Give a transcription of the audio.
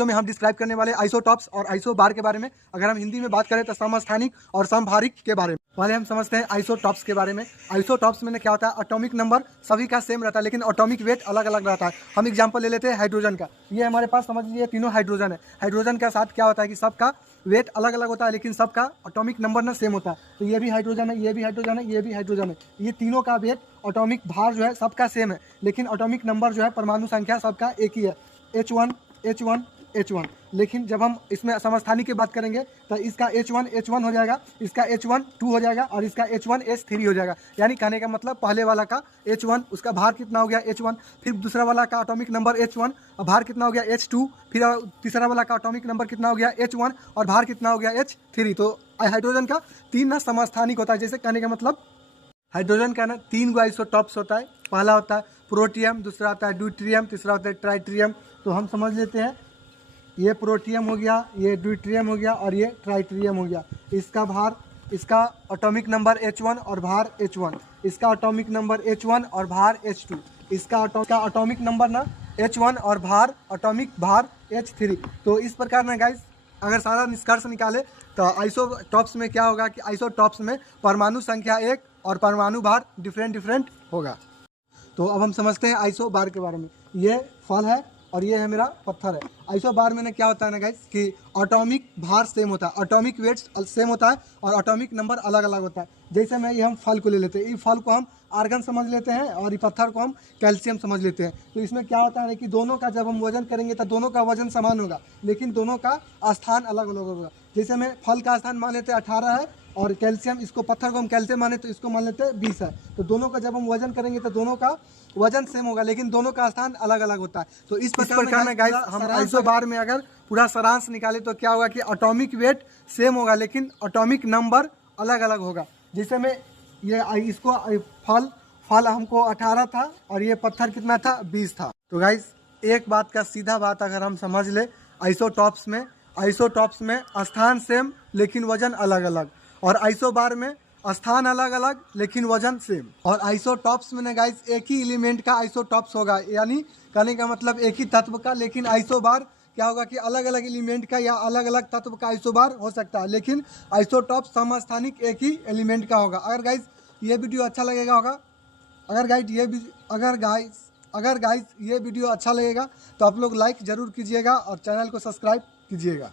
तो में हम डिस्क्राइब करने वाले आइसोटॉप्स और आइसोबार के बारे में। अगर हम हिंदी में बात करें तो समस्थानिक और समभारिक के बारे में। पहले हम समझते हैं आइसोटॉप्स के बारे में। आइसोटॉप्स में क्या होता है, एटॉमिक नंबर सभी का सेम रहता है लेकिन एटॉमिक वेट अलग अलग रहता है। हम एग्जांपल ले लेते हैं हाइड्रोजन का। ये हमारे पास समझ लीजिए तीनों हाइड्रोजन है। हाइड्रोजन के साथ क्या होता है कि सबका वेट अलग अलग होता है लेकिन सबका एटॉमिक नंबर ना सेम होता है। तो ये भी हाइड्रोजन है, ये भी हाइड्रोजन है, ये भी हाइड्रोजन है। ये तीनों का वेट एटॉमिक भार जो है सबका सेम है लेकिन एटॉमिक नंबर जो है परमाणु संख्या सबका एक ही है, H1 H1 H1। लेकिन जब हम इसमें समस्थानिक की बात करेंगे तो इसका H1 हो जाएगा, इसका H1 2 हो जाएगा और इसका H1 H3 हो जाएगा। यानी कहने का मतलब पहले वाला का H1 उसका भार कितना हो गया H1, फिर दूसरा वाला का एटॉमिक नंबर H1 और भार कितना हो गया H2, फिर तीसरा वाला का एटॉमिक नंबर कितना हो गया H1 और भार कितना हो गया H3। तो हाइड्रोजन का 3 ना समस्थानिक होता है। जैसे कहने का मतलब हाइड्रोजन का ना 3 गो आइसोटॉप्स होता है। पहला होता है प्रोटियम, दूसरा होता है ड्यूट्रियम, तीसरा होता है ट्राइट्रियम। तो हम समझ लेते हैं ये प्रोटियम हो गया, ये ड्यूट्रियम हो गया और ये ट्राइट्रियम हो गया। इसका भार, इसका एटॉमिक नंबर H1 और भार H1, इसका एटॉमिक नंबर H1 और भार H2, इसका एटॉमिक नंबर ना H1 और भार एटॉमिक भार H3। तो इस प्रकार ना गाइस अगर सारा निष्कर्ष निकाले तो आइसोटॉप्स में क्या होगा कि आइसोटॉप्स में परमाणु संख्या एक और परमाणु भार डिफरेंट होगा। तो अब हम समझते हैं आइसोबार के बारे में। ये फल है और ये है मेरा पत्थर है। आइसोबार में क्या होता है ना गाइस कि एटॉमिक भार सेम होता है, एटॉमिक वेट्स सेम होता है और एटॉमिक नंबर अलग अलग होता है। जैसे मैं ये हम फल को ले लेते हैं, इस फल को हम आर्गन समझ लेते हैं और ये पत्थर को हम कैल्शियम समझ लेते हैं। तो इसमें क्या होता है कि दोनों का जब हम वजन करेंगे तो दोनों का वजन समान होगा लेकिन दोनों का स्थान अलग अलग होगा। जैसे मैं फल का स्थान मान लेते हैं 18 है और कैल्शियम, इसको पत्थर को हम कैल्शियम माने तो इसको मान लेते हैं 20 है। तो दोनों का जब हम वजन करेंगे तो दोनों का वजन सेम होगा लेकिन दोनों का स्थान अलग अलग होता है। तो इस प्रकार में गाइस हम आइसोबार में अगर पूरा सारांश निकाले तो क्या होगा कि एटॉमिक वेट सेम होगा लेकिन एटॉमिक नंबर अलग अलग होगा। जैसे में ये इसको फल हमको 18 था और ये पत्थर कितना था 20 था। तो गाइस एक बात का सीधा बात अगर हम समझ ले, आइसोटॉप्स में स्थान सेम लेकिन वजन अलग अलग और आइसोबार में स्थान अलग अलग लेकिन वजन सेम। और आइसोटॉप्स में ना गाइस एक ही एलिमेंट का आइसोटॉप्स होगा, यानी कहने का मतलब एक ही तत्व का। लेकिन आइसोबार क्या होगा कि अलग अलग एलिमेंट का या अलग अलग तत्व का आइसोबार हो सकता है लेकिन आइसोटॉप्स समस्थानिक एक ही एलिमेंट का होगा। अगर गाइस ये वीडियो अच्छा लगेगा होगा, अगर गाइस ये वीडियो अच्छा लगेगा तो आप लोग लाइक ज़रूर कीजिएगा और चैनल को सब्सक्राइब कीजिएगा।